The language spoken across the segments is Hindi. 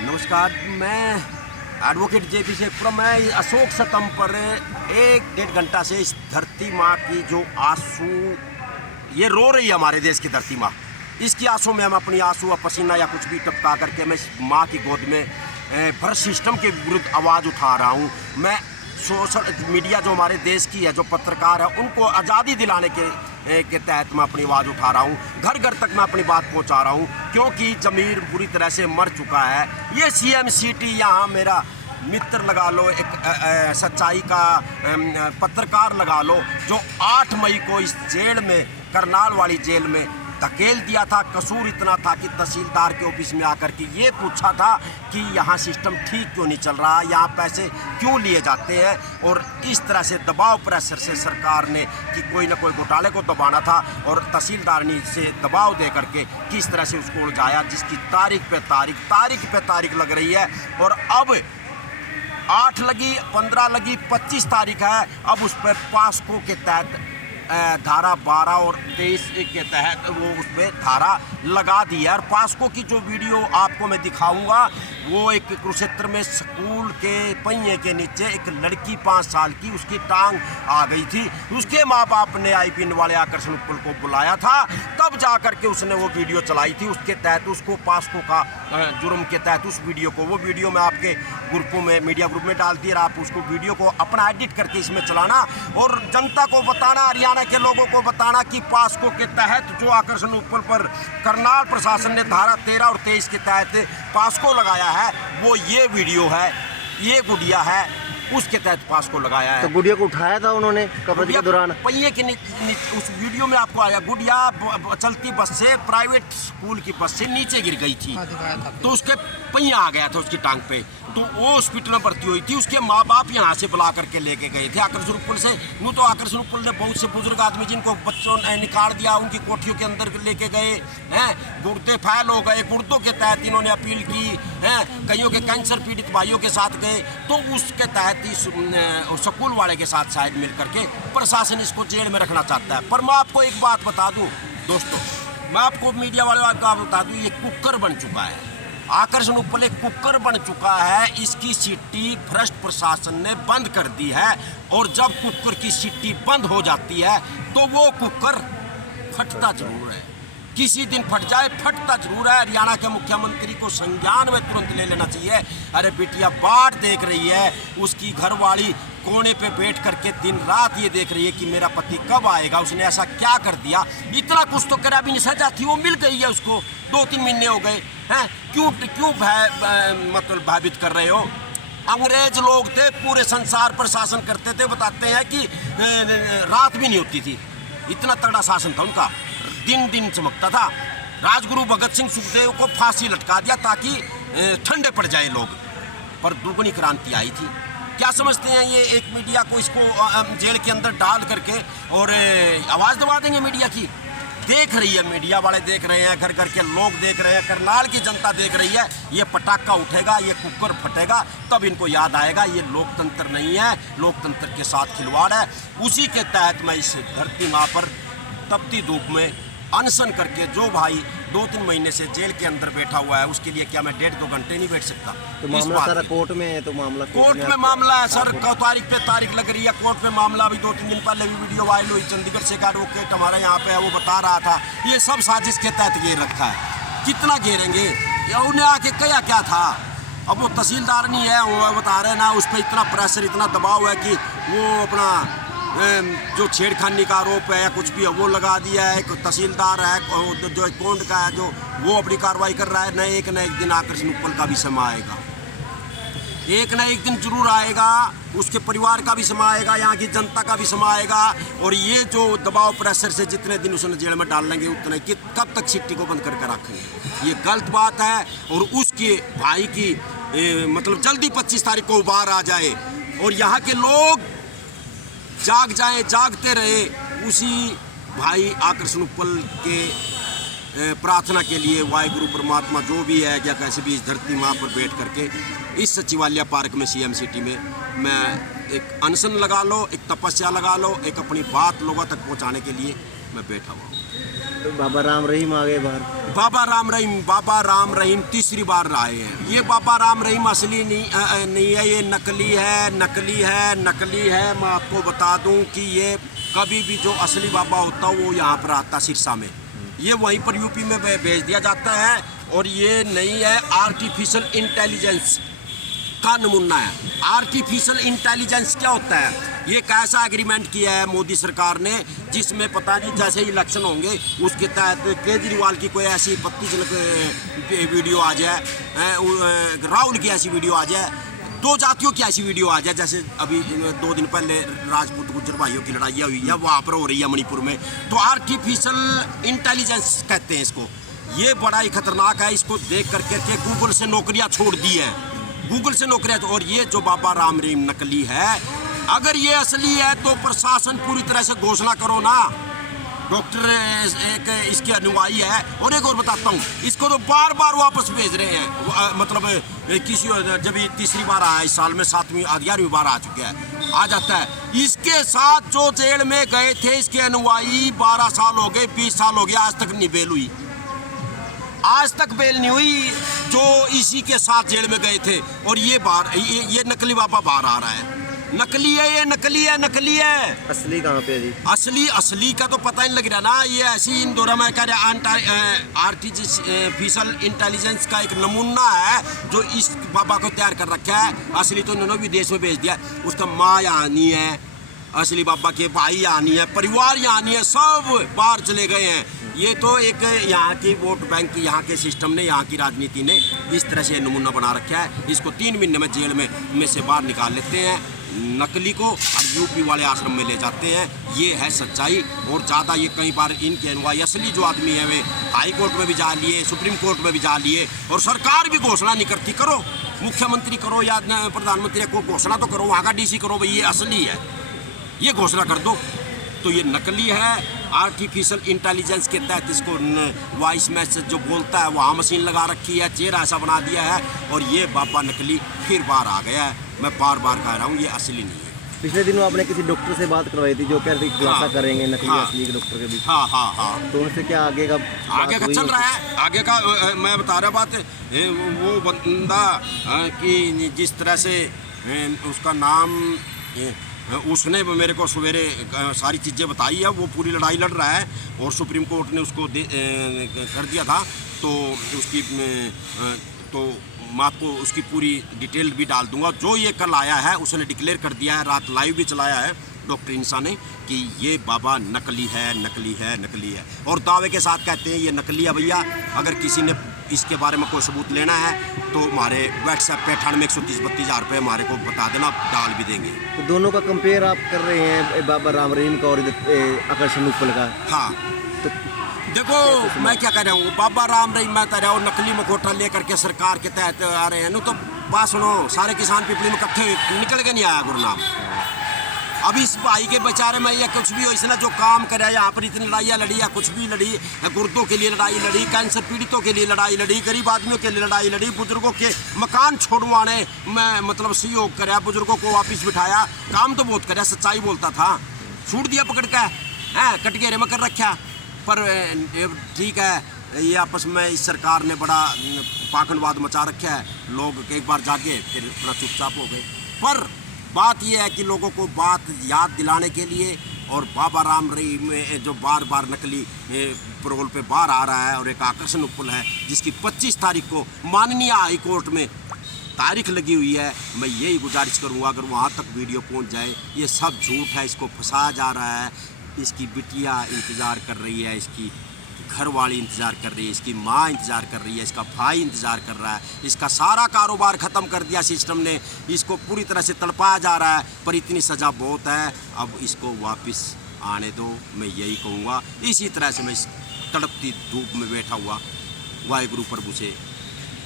नमस्कार, मैं एडवोकेट जेपी शेखपुरा। मैं अशोक स्तंभ पर 1-1.5 घंटा से इस धरती माँ की जो आंसू ये रो रही है, हमारे देश की धरती माँ, इसकी आंसू में हम अपनी आंसू पसीना या कुछ भी टपका करके मैं इस माँ की गोद में भ्रष्ट सिस्टम के विरुद्ध आवाज़ उठा रहा हूँ। मैं सोशल मीडिया जो हमारे देश की है, जो पत्रकार है, उनको आज़ादी दिलाने के तहत मैं अपनी आवाज़ उठा रहा हूँ। घर घर तक मैं अपनी बात पहुँचा रहा हूँ, क्योंकि ज़मीर बुरी तरह से मर चुका है। ये CM-सिटी यहाँ मेरा मित्र लगा लो, एक सच्चाई का पत्रकार लगा लो, जो 8 मई को इस जेल में, करनाल वाली जेल में धकेल दिया था। कसूर इतना था कि तहसीलदार के ऑफिस में आकर के ये पूछा था कि यहाँ सिस्टम ठीक क्यों नहीं चल रहा, यहाँ पैसे क्यों लिए जाते हैं। और इस तरह से दबाव प्रेशर से सरकार ने कि कोई ना कोई घोटाले को दबाना था, और तहसीलदार ने से दबाव दे करके किस तरह से उसको उलझाया, जिसकी तारीख पे तारीख लग रही है। और अब 8 लगी, 15 लगी, 25 तारीख है। अब उस पर पास्को के तहत धारा 12 और 23 के तहत वो उस पर धारा लगा दी है। और पास्को की जो वीडियो आपको मैं दिखाऊंगा, वो एक कुरुक्षेत्र में स्कूल के पहिए के नीचे एक लड़की 5 साल की, उसकी टांग आ गई थी। उसके माँ बाप ने आईपीएन वाले आकर्षण उपल को बुलाया था, तब जा करके उसने वो वीडियो चलाई थी। उसके तहत उसको पास्को का जुर्म के तहत उस वीडियो को, वो वीडियो मैं आपके ग्रुपों में, मीडिया ग्रुप में डालती है। आप उसको वीडियो को अपना एडिट करके इसमें चलाना और जनता को बताना, हरियाणा के लोगों को बताना कि पास्को के तहत जो आकर्षण उपल पर करनाल प्रशासन ने धारा 13 और 23 के तहत पास्को लगाया है, वो ये वीडियो है, ये गुड़िया है, उसके तहत पास्को लगाया है। तो गुड़िया को उठाया था उन्होंने कब्ज के दौरान? पहिए के उस वीडियो में आपको आया, गुड़िया चलती बस से, प्राइवेट स्कूल की बस से नीचे गिर गई थी, तो उसके पहिया आ गया था उसकी टांग पे, तो वो हॉस्पिटल में भर्ती हुई थी। उसके माँ बाप यहाँ से बुला करके लेके गए थे आकर्षण उपल से। यूँ तो आकर्षण उपल ने बहुत से बुजुर्ग आदमी जिनको बच्चों ने निकाल दिया, उनकी कोठियों के अंदर लेके गए हैं, गुर्दे फैल हो गए। गुर्दों के तहत इन्होंने अपील की है, कईयों के कैंसर पीड़ित भाइयों के साथ गए, तो उसके तहत इस स्कूल वाले के साथ शायद मिल करके प्रशासन इसको जेल में रखना चाहता है। पर मैं आपको एक बात बता दूं दोस्तों, मैं आपको मीडिया वाले का बता दूं, ये कुकर बन चुका है। आकर्षण उपल एक कुकर बन चुका है। इसकी सीटी भ्रष्ट प्रशासन ने बंद कर दी है, और जब कुकर की सीटी बंद हो जाती है तो वो कुकर फटता जरूर है, किसी दिन फट जाए, फटता जरूर है। हरियाणा के मुख्यमंत्री को संज्ञान में तुरंत ले लेना चाहिए। अरे बिटिया बाट देख रही है, उसकी घरवाली कोने पे बैठ करके दिन रात ये देख रही है कि मेरा पति कब आएगा, उसने ऐसा क्या कर दिया। इतना कुछ तो करा भी नहीं, सजा थी वो मिल गई है उसको, 2-3 महीने हो गए हैं। क्यों मतलब भयभीत कर रहे हो? अंग्रेज लोग थे, पूरे संसार पर शासन करते थे, बताते हैं कि रात भी नहीं होती थी, इतना तगड़ा शासन था उनका, दिन दिन चमकता था। राजगुरु भगत सिंह सुखदेव को फांसी लटका दिया ताकि ठंडे पड़ जाए लोग, पर दुगनी क्रांति आई थी। क्या समझते हैं ये एक मीडिया को, इसको जेल के अंदर डाल करके और आवाज़ दबा देंगे मीडिया की? देख रही है, मीडिया वाले देख रहे हैं, घर घर के लोग देख रहे हैं, करनाल की जनता देख रही है। ये पटाखा उठेगा, ये कुकर फटेगा, तब इनको याद आएगा ये लोकतंत्र नहीं है, लोकतंत्र के साथ खिलवाड़ है। उसी के तहत मैं इस धरती माँ पर तपती धूप में अनशन करके, जो भाई 2-3 महीने से जेल के अंदर बैठा हुआ है, उसके लिए क्या मैं 1.5-2 घंटे नहीं बैठ सकता? तो मामला सारा कोर्ट में है, तो मामला कोर्ट में मामला है सर, तारीख पे तारीख लग रही है कोर्ट में मामला। अभी 2-3 दिन पहले भी वीडियो वायरल हुई, चंडीगढ़ से एक एडवोकेट हमारे यहाँ पे है, वो बता रहा था ये सब साजिश के तहत घेर रखा है। कितना घेरेंगे? उन्हें आके क्या था? अब वो तहसीलदार नहीं है, वो बता रहे ना, उस पर इतना प्रेशर, इतना दबाव है कि वो अपना जो छेड़खानी का आरोप है या कुछ भी है वो लगा दिया है। एक तहसीलदार है जो अकाउंट का है, जो वो अपनी कार्रवाई कर रहा है। न एक दिन आकर्षण उपल का भी समय आएगा, एक न एक दिन जरूर आएगा, उसके परिवार का भी समय आएगा, यहाँ की जनता का भी समय आएगा। और ये जो दबाव प्रेशर से जितने दिन उसने जेल में डाल लेंगे, उतने कि कब तक सिटी को बंद करके रखेंगे, ये गलत बात है। और उसके भाई की मतलब जल्दी 25 तारीख को बाहर आ जाए और यहाँ के लोग जाग जाए, जागते रहे, उसी भाई आकर्षण उपल के प्रार्थना के लिए वाहिगुरु परमात्मा जो भी है या कैसे भी इस धरती माँ पर बैठ करके इस सचिवालय पार्क में CM-सिटी में मैं एक अनशन लगा लो, एक तपस्या लगा लो, एक अपनी बात लोगों तक पहुँचाने के लिए मैं बैठा हुआ हूँ। तो बाबा राम रहीम आ गए बाहर। बाबा राम रहीम तीसरी बार आए हैं। ये बाबा राम रहीम असली नहीं है, ये नकली है। मैं आपको बता दूं कि ये कभी भी जो असली बाबा होता वो यहाँ पर आता सिरसा में, ये वहीं पर यूपी में भेज दिया जाता है। और ये नहीं है, आर्टिफिशियल इंटेलिजेंस का नमूना है। आर्टिफिशियल इंटेलिजेंस क्या होता है? ये एक ऐसा एग्रीमेंट किया है मोदी सरकार ने जिसमें पता नहीं जैसे इलेक्शन होंगे उसके तहत केजरीवाल की कोई ऐसी आपत्तिजनक वीडियो आ जाए, राहुल की ऐसी वीडियो आ जाए, दो जातियों की ऐसी वीडियो आ जाए, जैसे अभी 2 दिन पहले राजपूत गुज्जर भाइयों की लड़ाई हुई है वहाँ पर हो रही है मणिपुर में, तो आर्टिफिशियल इंटेलिजेंस कहते हैं इसको। ये बड़ा ही खतरनाक है। इसको देख करके के गूगल से नौकरियां छोड़ दी हैं, गूगल से नौकरियां। और ये जो बाबा राम रहीम नकली है, अगर ये असली है तो प्रशासन पूरी तरह से घोषणा करो ना। डॉक्टर एक इसके अनुयायी है। और एक और बताता हूँ, इसको तो बार बार वापस भेज रहे हैं, मतलब किसी जब ये तीसरी बार आया इस साल में, 7वीं 11वीं बार आ चुका है, आ जाता है। इसके साथ जो जेल में गए थे इसके अनुयायी 12 साल हो गए, 20 साल हो गए, आज तक नहीं बेल हुई, आज तक बेल नहीं हुई जो इसी के साथ जेल में गए थे। और ये नकली बाबा बाहर आ रहा है। नकली है, ये नकली है। असली कहाँ पे है जी? असली का तो पता नहीं लग रहा ना। ये ऐसी इन दौरान मैं कह रहा आर्टिफिशियल इंटेलिजेंस का एक नमूना है जो इस बाबा को तैयार कर रखा है। असली तो इन्होंने विदेश में भेज दिया। उसका माँ यहाँ नहीं है, असली बाबा के भाई यहाँ नहीं है, परिवार यहाँ नहीं है, सब बाहर चले गए हैं। ये तो एक यहाँ की वोट बैंक, यहाँ के सिस्टम ने, यहाँ की राजनीति ने इस तरह से नमूना बना रखा है। इसको 3 महीने में जेल में से बाहर निकाल लेते हैं नकली को, और यूपी वाले आश्रम में ले जाते हैं। ये है सच्चाई। और ज़्यादा ये कई बार इनके अनुयायी असली जो आदमी है वे हाई कोर्ट में भी जा लिए, सुप्रीम कोर्ट में भी जा लिए, और सरकार भी घोषणा नहीं करती। करो, मुख्यमंत्री करो या प्रधानमंत्री को घोषणा तो करो, वहाँ का DC करो भाई ये असली है, ये घोषणा कर दो। तो ये नकली है। आर्टिफिशियल इंटेलिजेंस के तहत इसको वॉइस मैसेज जो बोलता है वहाँ मशीन लगा रखी है, चेहरा ऐसा बना दिया है, और ये बाबा नकली फिर बार आ गया है। मैं बार बार कह रहा हूँ ये असली नहीं है। पिछले दिनों आपने किसी डॉक्टर से बात करवाई थी जो कह रही थी खुलासा करेंगे नकली असली के डॉक्टर के बीच। हाँ। तो उनसे क्या आगे का चल रहा है? आगे का मैं बता रहा बात, वो बंदा कि जिस तरह से उसका नाम, उसने मेरे को सवेरे सारी चीज़ें बताई है, वो पूरी लड़ाई लड़ रहा है और सुप्रीम कोर्ट ने उसको कर दिया था। तो उसकी तो मैं आपको उसकी पूरी डिटेल भी डाल दूंगा। जो ये कल आया है उसने डिक्लेयर कर दिया है, रात लाइव भी चलाया है डॉक्टर इंसा ने, कि ये बाबा नकली है। और दावे के साथ कहते हैं ये नकली है भैया। अगर किसी ने इसके बारे में कोई सबूत लेना है तो हमारे व्हाट्सएप पे 98 130 32 हमारे को बता देना, डाल भी देंगे। तो दोनों का कंपेयर आप कर रहे हैं, बाबा राम रहीम का और आकर्षण उपल का? हाँ, तो देखो मैं क्या कह रहा हूँ, बाबा राम रहीम मैं कह रहा हूँ नकली मुखौटा लेकर के सरकार के तहत आ रहे हैं। तो बात सुनो, सारे किसान पिपली में इकट्ठे निकल के नहीं आया गुरुनाम। अब इस भाई के बेचारे में या कुछ भी हो, इसने जो काम करे, यहाँ पर इतनी लड़ाइयाँ लड़ी या कुछ भी लड़ी, गुर्दों के लिए लड़ाई लड़ी, कैंसर पीड़ितों के लिए लड़ाई लड़ी, गरीब आदमियों के लिए लड़ाई लड़ी, बुजुर्गों के मकान छोड़वाने में मतलब सहयोग करे, बुजुर्गों को वापस बिठाया, काम तो बहुत करे, सच्चाई बोलता था, छूट दिया पकड़ के, कटघरे में कर रखा। पर ठीक है, ये आपस में इस सरकार ने बड़ा पाखंडवाद मचा रखा है। लोग एक बार जाके फिर अपना चुपचाप हो गए। पर बात यह है कि लोगों को बात याद दिलाने के लिए, और बाबा राम रहीम जो बार बार नकली पैरोल पे बाहर आ रहा है, और एक आकर्षण उपल है जिसकी 25 तारीख को माननीय हाई कोर्ट में तारीख लगी हुई है। मैं यही गुजारिश करूँगा अगर वहाँ तक वीडियो पहुँच जाए, ये सब झूठ है, इसको फंसाया जा रहा है, इसकी बिटिया इंतज़ार कर रही है, इसकी घर वाली इंतज़ार कर रही है, इसकी माँ इंतज़ार कर रही है, इसका भाई इंतज़ार कर रहा है, इसका सारा कारोबार ख़त्म कर दिया सिस्टम ने, इसको पूरी तरह से तड़पाया जा रहा है। पर इतनी सज़ा बहुत है, अब इसको वापस आने दो, मैं यही कहूँगा। इसी तरह से मैं इस तड़पती धूप में बैठा हुआ वाहिगुरु प्रभु से।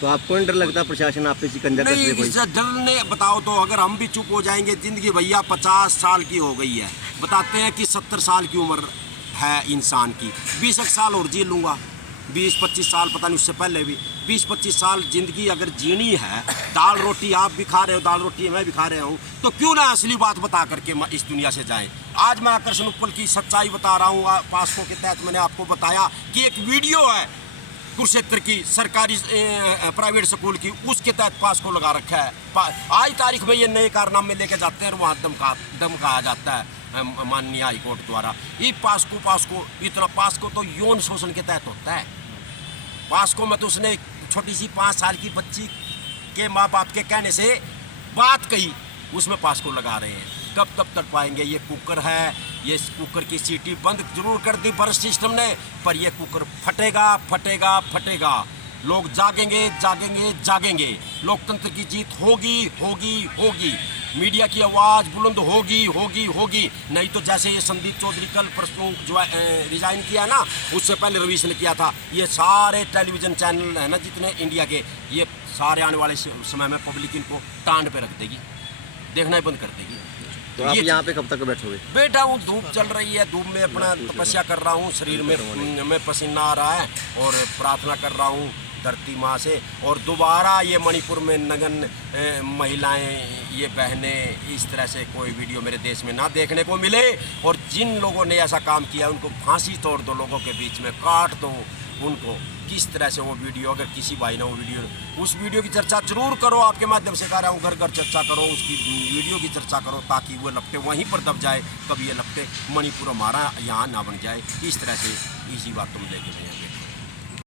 तो आपको नहीं डर लगता प्रशासन आप पे शिकंजा कर दे? नहीं, डरने बताओ तो अगर हम भी चुप हो जाएंगे, ज़िंदगी भैया 50 साल की हो गई है, बताते हैं कि 70 साल की उम्र है इंसान की, 20 साल और जी लूँगा, 20-25 साल, पता नहीं उससे पहले भी 20-25 साल ज़िंदगी अगर जीनी है, दाल रोटी आप भी खा रहे हो, दाल रोटी मैं भी खा रहा हूँ, तो क्यों ना असली बात बता करके इस दुनिया से जाएं। आज मैं आकर्षण उपल की सच्चाई बता रहा हूँ। पासपों के तहत मैंने आपको बताया कि एक वीडियो है कुरुक्षेत्र की सरकारी प्राइवेट स्कूल की, उसके तहत पास को लगा रखा है। आज तारीख में ये नए कारनामे लेके जाते हैं और वहाँ दम कहा जाता है माननीय हाई कोर्ट द्वारा। ये पास को इतना पास को तो यौन शोषण के तहत होता है। पास को में तो उसने छोटी सी 5 साल की बच्ची के माँ बाप के कहने से बात कही, उसमें पास को लगा रहे हैं। कब तक पाएंगे? ये कुकर है, ये कुकर की सीटी बंद जरूर कर दी फॉरेस्ट सिस्टम ने, पर ये कुकर फटेगा। लोग जागेंगे। लोकतंत्र की जीत होगी। मीडिया की आवाज़ बुलंद होगी। नहीं तो जैसे ये संदीप चौधरी कल परसों जो रिजाइन किया ना, उससे पहले रवीश ने किया था, ये सारे टेलीविज़न चैनल है ना जितने इंडिया के, ये सारे आने वाले समय में पब्लिक इनको टांड पे रख देगी, देखना ही बंद कर देगी। तो आप यहाँ पे कब तक बैठोगे? बैठा हूँ, धूप चल रही है, धूप में अपना तपस्या कर रहा हूँ, शरीर में पसीना आ रहा है और प्रार्थना कर रहा हूँ धरती माँ से। और दोबारा ये मणिपुर में नगन महिलाएं, ये बहनें, इस तरह से कोई वीडियो मेरे देश में ना देखने को मिले। और जिन लोगों ने ऐसा काम किया उनको फांसी तोड़ दो, लोगों के बीच में काट दो उनको। किस तरह से वो वीडियो, अगर किसी भाई ने वो वीडियो, उस वीडियो की चर्चा जरूर करो, आपके माध्यम से कह रहा हूँ, घर चर्चा करो, उसकी वीडियो की चर्चा करो, ताकि वो लपटे वहीं पर दब जाए, कभी ये लपटे मणिपुर हमारा यहाँ ना बन जाए। इस तरह से इसी बात तुम लेके नहीं आएंगे।